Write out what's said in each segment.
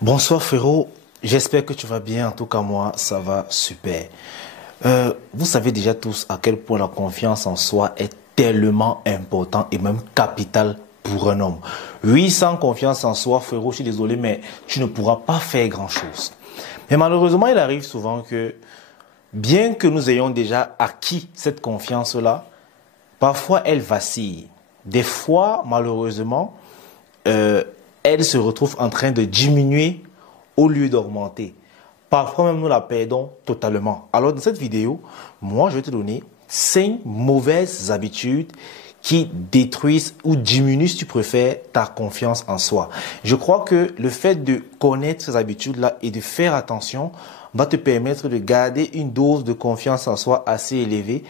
Bonsoir frérot, j'espère que tu vas bien, en tout cas moi ça va super. Vous savez déjà tous à quel point la confiance en soi est tellement important et même capital pour un homme. Oui, sans confiance en soi frérot, je suis désolé mais tu ne pourras pas faire grand chose. Mais malheureusement il arrive souvent que bien que nous ayons déjà acquis cette confiance-là, parfois elle vacille. Des fois malheureusement, euh, elle se retrouve en train de diminuer au lieu d'augmenter. Parfois même nous la perdons totalement. Alors dans cette vidéo, moi je vais te donner 5 mauvaises habitudes qui détruisent ou diminuent, si tu préfères, ta confiance en soi. Je crois que le fait de connaître ces habitudes-là et de faire attention va te permettre de garder une dose de confiance en soi assez élevée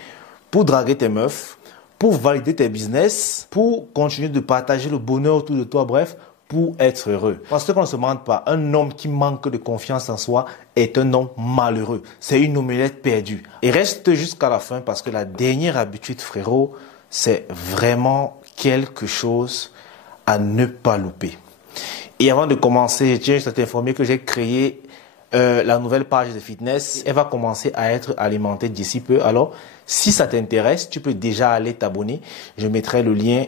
pour draguer tes meufs, pour valider tes business, pour continuer de partager le bonheur autour de toi, bref, pour être heureux. Parce qu'on ne se mente pas, un homme qui manque de confiance en soi est un homme malheureux. C'est une omelette perdue. Et reste jusqu'à la fin parce que la dernière habitude, frérot, c'est vraiment quelque chose à ne pas louper. Et avant de commencer, je tiens juste à t'informer que j'ai créé la nouvelle page de fitness. Elle va commencer à être alimentée d'ici peu. Alors, si ça t'intéresse, tu peux déjà aller t'abonner. Je mettrai le lien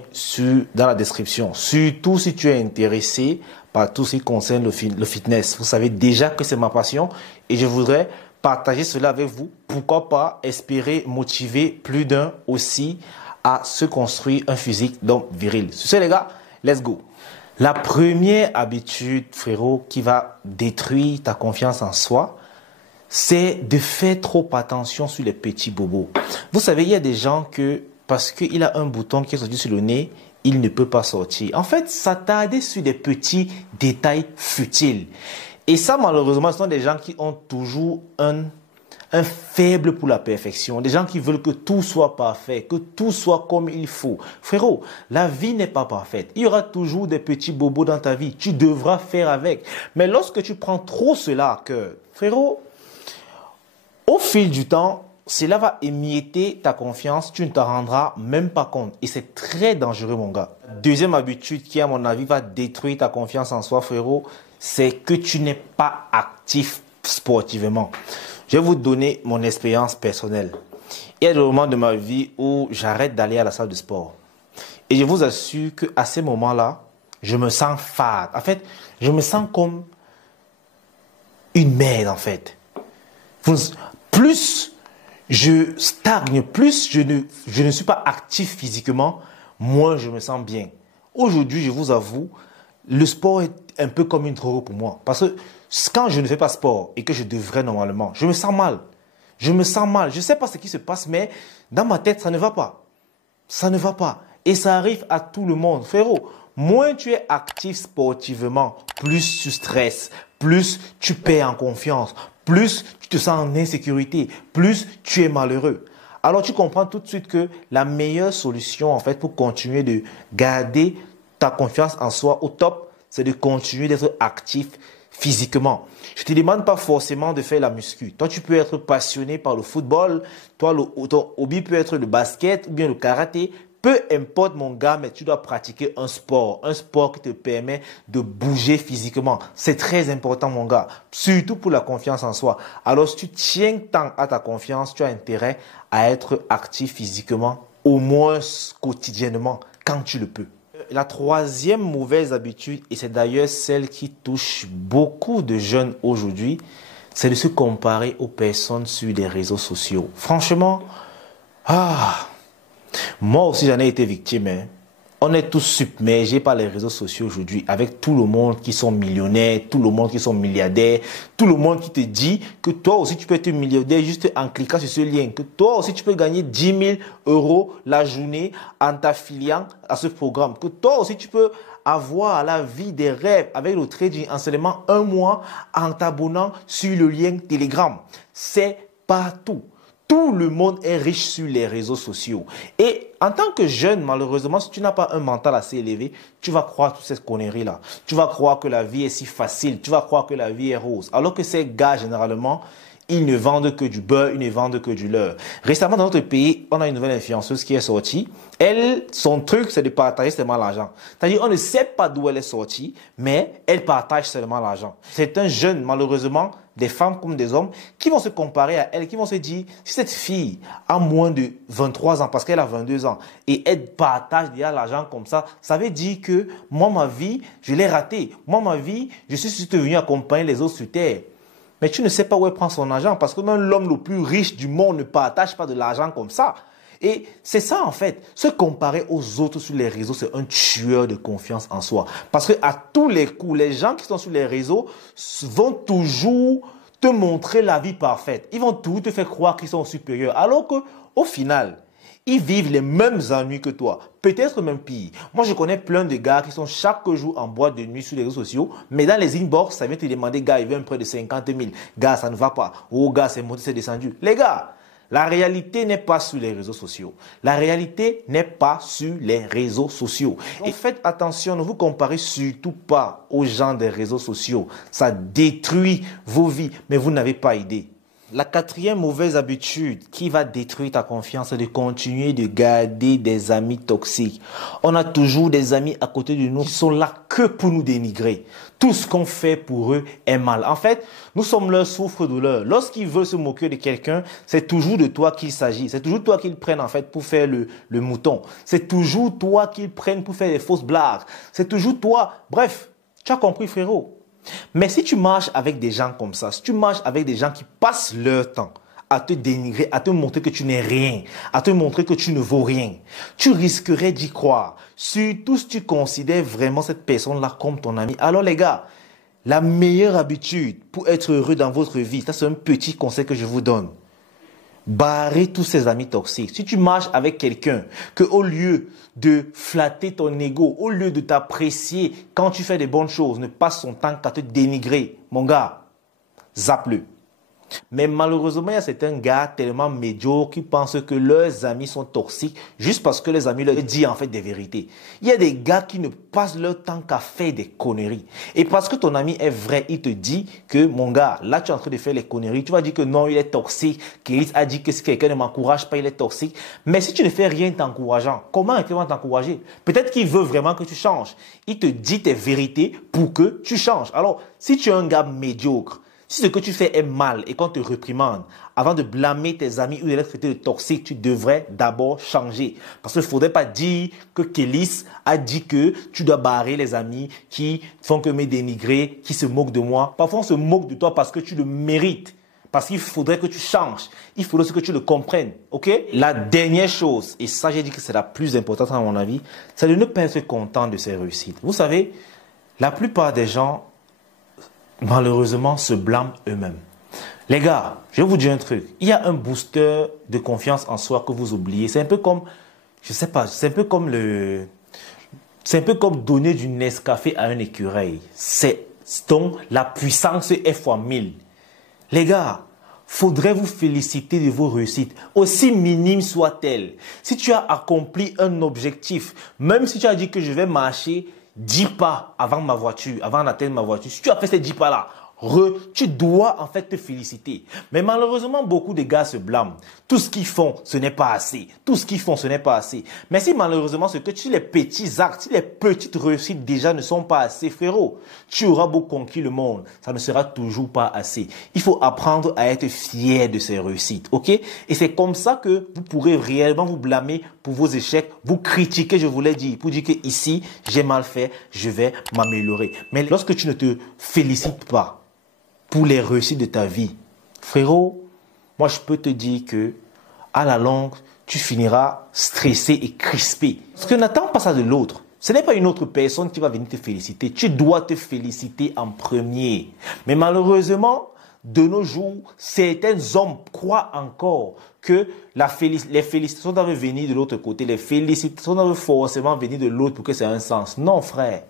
dans la description. Surtout si tu es intéressé par tout ce qui concerne le fitness. Vous savez déjà que c'est ma passion et je voudrais partager cela avec vous. Pourquoi pas espérer motiver plus d'un aussi à se construire un physique donc viril. Sur ce les gars, let's go. La première habitude, frérot, qui va détruire ta confiance en soi, c'est de faire trop attention sur les petits bobos. Vous savez, il y a des gens que, parce qu'il a un bouton qui est sorti sur le nez, il ne peut pas sortir. En fait, s'attarder sur des petits détails futiles. Et ça, malheureusement, ce sont des gens qui ont toujours un faible pour la perfection, des gens qui veulent que tout soit parfait, que tout soit comme il faut. Frérot, la vie n'est pas parfaite. Il y aura toujours des petits bobos dans ta vie. Tu devras faire avec. Mais lorsque tu prends trop cela à cœur, frérot, au fil du temps, cela va émietter ta confiance. Tu ne t'en rendras même pas compte. Et c'est très dangereux, mon gars. Deuxième habitude qui, à mon avis, va détruire ta confiance en soi, frérot, c'est que tu n'es pas actif sportivement. Je vais vous donner mon expérience personnelle. Il y a des moments de ma vie où j'arrête d'aller à la salle de sport. Et je vous assure qu'à ces moments-là, je me sens fade. En fait, je me sens comme une merde, en fait. Plus je stagne, plus je ne suis pas actif physiquement, moins je me sens bien. Aujourd'hui, je vous avoue, le sport est un peu comme une drogue pour moi. Parce que quand je ne fais pas sport et que je devrais normalement, je me sens mal. Je me sens mal. Je ne sais pas ce qui se passe, mais dans ma tête, ça ne va pas. Ça ne va pas. Et ça arrive à tout le monde. Frérot, moins tu es actif sportivement, plus tu stresses, plus tu perds en confiance, plus tu te sens en insécurité, plus tu es malheureux. Alors tu comprends tout de suite que la meilleure solution en fait pour continuer de garder ta confiance en soi au top, c'est de continuer d'être actif physiquement. Je ne te demande pas forcément de faire la muscu. Toi, tu peux être passionné par le football. Toi, ton hobby peut être le basket ou bien le karaté. Peu importe, mon gars, mais tu dois pratiquer un sport qui te permet de bouger physiquement. C'est très important, mon gars, surtout pour la confiance en soi. Alors, si tu tiens tant à ta confiance, tu as intérêt à être actif physiquement, au moins quotidiennement, quand tu le peux. La troisième mauvaise habitude, et c'est d'ailleurs celle qui touche beaucoup de jeunes aujourd'hui, c'est de se comparer aux personnes sur les réseaux sociaux. Franchement, moi aussi j'en ai été victime. On est tous submergés par les réseaux sociaux aujourd'hui avec tout le monde qui sont millionnaires, tout le monde qui sont milliardaires, tout le monde qui te dit que toi aussi tu peux être milliardaire juste en cliquant sur ce lien, que toi aussi tu peux gagner 10 000 euros la journée en t'affiliant à ce programme, que toi aussi tu peux avoir la vie des rêves avec le trading en seulement un mois en t'abonnant sur le lien Telegram. C'est partout. Tout le monde est riche sur les réseaux sociaux. Et en tant que jeune, malheureusement, si tu n'as pas un mental assez élevé, tu vas croire toutes ces conneries-là. Tu vas croire que la vie est si facile. Tu vas croire que la vie est rose. Alors que ces gars, généralement, Ils ne vendent que du beurre, ils ne vendent que du leurre. Récemment, dans notre pays, on a une nouvelle influenceuse qui est sortie. Elle, son truc, c'est de partager seulement l'argent. C'est-à-dire, on ne sait pas d'où elle est sortie, mais elle partage seulement l'argent. C'est un jeune, malheureusement, des femmes comme des hommes, qui vont se comparer à elle, qui vont se dire, si cette fille a moins de 23 ans, parce qu'elle a 22 ans, et elle partage déjà l'argent comme ça veut dire que moi, ma vie, je l'ai ratée. Moi, ma vie, je suis juste venu accompagner les autres sur terre. Mais tu ne sais pas où elle prend son argent parce que même l'homme le plus riche du monde ne partage pas de l'argent comme ça. Et c'est ça en fait. Se comparer aux autres sur les réseaux, c'est un tueur de confiance en soi. Parce que à tous les coups, les gens qui sont sur les réseaux vont toujours te montrer la vie parfaite. Ils vont toujours te faire croire qu'ils sont supérieurs. Alors qu'au final, ils vivent les mêmes ennuis que toi, peut-être même pire. Moi, je connais plein de gars qui sont chaque jour en boîte de nuit sur les réseaux sociaux, mais dans les inbox, ça vient te demander, gars, il veut un prêt de 50 000. Gars, ça ne va pas. Oh, gars, c'est monté, c'est descendu. Les gars, la réalité n'est pas sur les réseaux sociaux. La réalité n'est pas sur les réseaux sociaux. Et faites attention, ne vous comparez surtout pas aux gens des réseaux sociaux. Ça détruit vos vies, mais vous n'avez pas idée. La quatrième mauvaise habitude qui va détruire ta confiance, c'est de continuer de garder des amis toxiques. On a toujours des amis à côté de nous qui sont là que pour nous dénigrer. Tout ce qu'on fait pour eux est mal. En fait, nous sommes leur souffre-douleur. Lorsqu'ils veulent se moquer de quelqu'un, c'est toujours de toi qu'il s'agit. C'est toujours toi qu'ils prennent en fait pour faire le mouton. C'est toujours toi qu'ils prennent pour faire des fausses blagues. C'est toujours toi. Bref, tu as compris frérot. Mais si tu marches avec des gens comme ça, si tu marches avec des gens qui passent leur temps à te dénigrer, à te montrer que tu n'es rien, à te montrer que tu ne vaux rien, tu risquerais d'y croire. Surtout si tu considères vraiment cette personne-là comme ton ami. Alors les gars, la meilleure habitude pour être heureux dans votre vie, ça c'est un petit conseil que je vous donne. Barrez tous ces amis toxiques. Si tu marches avec quelqu'un que au lieu de flatter ton ego, au lieu de t'apprécier quand tu fais des bonnes choses, ne passe son temps qu'à te dénigrer, mon gars, zappe-le. Mais malheureusement, il y a certains gars tellement médiocres qui pensent que leurs amis sont toxiques juste parce que les amis leur disent en fait des vérités. Il y a des gars qui ne passent leur temps qu'à faire des conneries. Et parce que ton ami est vrai, il te dit que mon gars, là tu es en train de faire les conneries. Tu vas dire que non, il est toxique. Kélis a dit que si quelqu'un ne m'encourage pas, il est toxique. Mais si tu ne fais rien t'encourageant, comment est-ce qu'il va t'encourager? Peut-être qu'il veut vraiment que tu changes. Il te dit tes vérités pour que tu changes. Alors, si tu es un gars médiocre, si ce que tu fais est mal et qu'on te réprimande, avant de blâmer tes amis ou de les traiter de toxiques, tu devrais d'abord changer. Parce qu'il ne faudrait pas dire que Kélis a dit que tu dois barrer les amis qui font que me dénigrer, qui se moquent de moi. Parfois, on se moque de toi parce que tu le mérites. Parce qu'il faudrait que tu changes. Il faudrait aussi que tu le comprennes. Ok? La dernière chose, et ça j'ai dit que c'est la plus importante à mon avis, c'est de ne pas être content de ses réussites. Vous savez, la plupart des gens malheureusement, se blâment eux-mêmes. Les gars, je vais vous dire un truc. Il y a un booster de confiance en soi que vous oubliez. C'est un peu comme, je sais pas, c'est un peu comme donner du Nescafé à un écureuil. C'est donc la puissance est fois 1000. Les gars, faudrait vous féliciter de vos réussites, aussi minimes soient-elles. Si tu as accompli un objectif, même si tu as dit que je vais marcher 10 pas avant ma voiture, avant d'atteindre ma voiture. Si tu as fait ces 10 pas-là, tu dois en fait te féliciter. Mais malheureusement, beaucoup de gars se blâment. Tout ce qu'ils font, ce n'est pas assez. Tout ce qu'ils font, ce n'est pas assez. Mais si malheureusement, les petits actes, si les petites réussites déjà ne sont pas assez, frérot, tu auras beau conquérir le monde, ça ne sera toujours pas assez. Il faut apprendre à être fier de ces réussites, ok? Et c'est comme ça que vous pourrez réellement vous blâmer pour vos échecs, vous critiquer, je vous l'ai dit, pour dire que ici, j'ai mal fait, je vais m'améliorer. Mais lorsque tu ne te félicites pas pour les réussites de ta vie, frérot, moi je peux te dire que à la longue, tu finiras stressé et crispé. Parce que n'attends pas ça de l'autre. Ce n'est pas une autre personne qui va venir te féliciter. Tu dois te féliciter en premier. Mais malheureusement, de nos jours, certains hommes croient encore que les félicitations doivent venir de l'autre côté. Les félicitations doivent forcément venir de l'autre pour que ça ait un sens. Non, frère.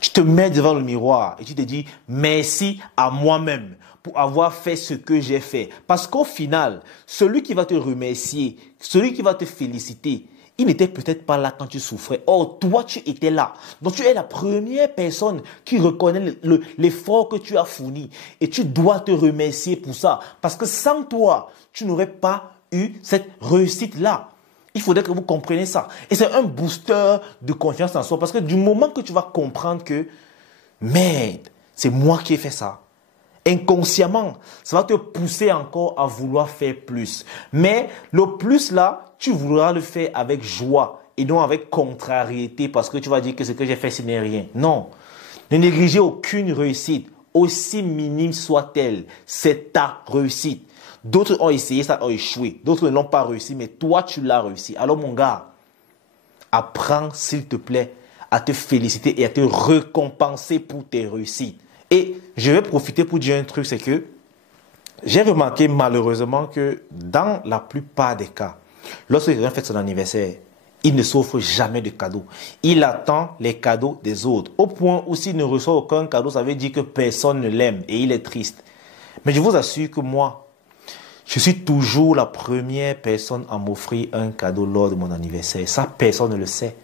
Tu te mets devant le miroir et tu te dis merci à moi-même pour avoir fait ce que j'ai fait. Parce qu'au final, celui qui va te remercier, celui qui va te féliciter, il n'était peut-être pas là quand tu souffrais. Or, toi, tu étais là. Donc, tu es la première personne qui reconnaît l'effort que tu as fourni. Et tu dois te remercier pour ça. Parce que sans toi, tu n'aurais pas eu cette réussite-là. Il faudrait que vous compreniez ça. Et c'est un booster de confiance en soi. Parce que du moment que tu vas comprendre que, merde, c'est moi qui ai fait ça. Inconsciemment, ça va te pousser encore à vouloir faire plus. Mais le plus là, tu voudras le faire avec joie et non avec contrariété parce que tu vas dire que ce que j'ai fait, ce n'est rien. Non. Ne négligez aucune réussite, aussi minime soit-elle. C'est ta réussite. D'autres ont essayé, ça ont échoué. D'autres ne l'ont pas réussi, mais toi, tu l'as réussi. Alors mon gars, apprends s'il te plaît à te féliciter et à te récompenser pour tes réussites. Et je vais profiter pour dire un truc, c'est que j'ai remarqué malheureusement que dans la plupart des cas, lorsque quelqu'un fête son anniversaire, il ne s'offre jamais de cadeaux. Il attend les cadeaux des autres. Au point où s'il ne reçoit aucun cadeau, ça veut dire que personne ne l'aime et il est triste. Mais je vous assure que moi, je suis toujours la première personne à m'offrir un cadeau lors de mon anniversaire. Ça, personne ne le sait.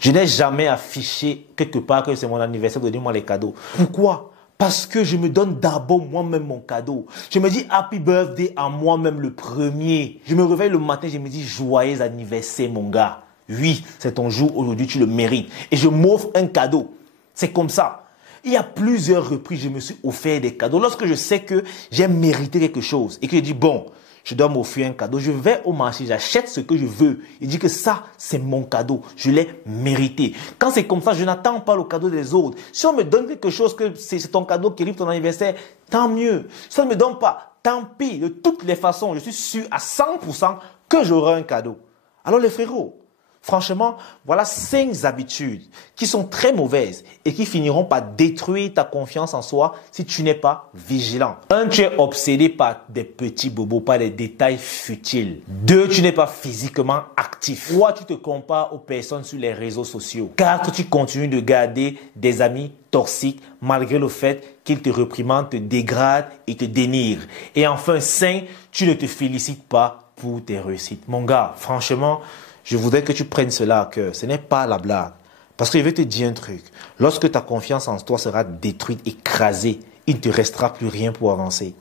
Je n'ai jamais affiché quelque part que c'est mon anniversaire, donnez-moi les cadeaux. Pourquoi ? Parce que je me donne d'abord moi-même mon cadeau. Je me dis happy birthday à moi-même le premier. Je me réveille le matin, je me dis joyeux anniversaire mon gars. Oui, c'est ton jour, aujourd'hui tu le mérites. Et je m'offre un cadeau. C'est comme ça. Il y a plusieurs reprises, je me suis offert des cadeaux. Lorsque je sais que j'ai mérité quelque chose et que je dis bon, je dois m'offrir un cadeau. Je vais au marché, j'achète ce que je veux. Il dit que ça, c'est mon cadeau. Je l'ai mérité. Quand c'est comme ça, je n'attends pas le cadeau des autres. Si on me donne quelque chose, que c'est ton cadeau qui arrive ton anniversaire, tant mieux. Si on ne me donne pas, tant pis. De toutes les façons, je suis sûr à 100% que j'aurai un cadeau. Alors les frérots, franchement, voilà 5 habitudes qui sont très mauvaises et qui finiront par détruire ta confiance en soi si tu n'es pas vigilant. 1, tu es obsédé par des petits bobos, par des détails futiles. 2, tu n'es pas physiquement actif. 3, tu te compares aux personnes sur les réseaux sociaux. 4, tu continues de garder des amis toxiques malgré le fait qu'ils te réprimandent, te dégradent et te dénigrent. Et enfin 5, tu ne te félicites pas pour tes réussites. Mon gars, franchement, je voudrais que tu prennes cela à cœur. Ce n'est pas la blague. Parce que je vais te dire un truc. Lorsque ta confiance en toi sera détruite, écrasée, il ne te restera plus rien pour avancer.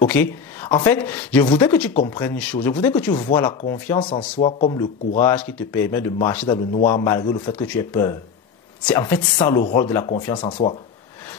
Ok? En fait, je voudrais que tu comprennes une chose. Je voudrais que tu vois la confiance en soi comme le courage qui te permet de marcher dans le noir malgré le fait que tu aies peur. C'est en fait ça le rôle de la confiance en soi.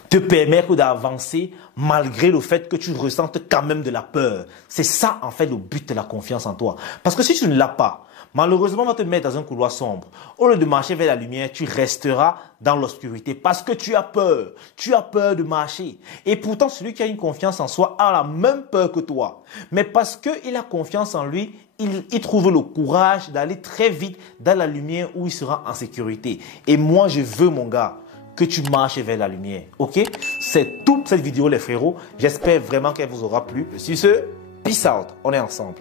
Te permettre d'avancer malgré le fait que tu ressentes quand même de la peur. C'est ça en fait le but de la confiance en toi. Parce que si tu ne l'as pas, malheureusement on va te mettre dans un couloir sombre. Au lieu de marcher vers la lumière, tu resteras dans l'obscurité parce que tu as peur. Tu as peur de marcher. Et pourtant celui qui a une confiance en soi a la même peur que toi. Mais parce qu'il a confiance en lui, il trouve le courage d'aller très vite dans la lumière où il sera en sécurité. Et moi je veux mon gars, que tu marches vers la lumière. Ok? C'est toute cette vidéo les frérots. J'espère vraiment qu'elle vous aura plu. Sur ce, peace out. On est ensemble.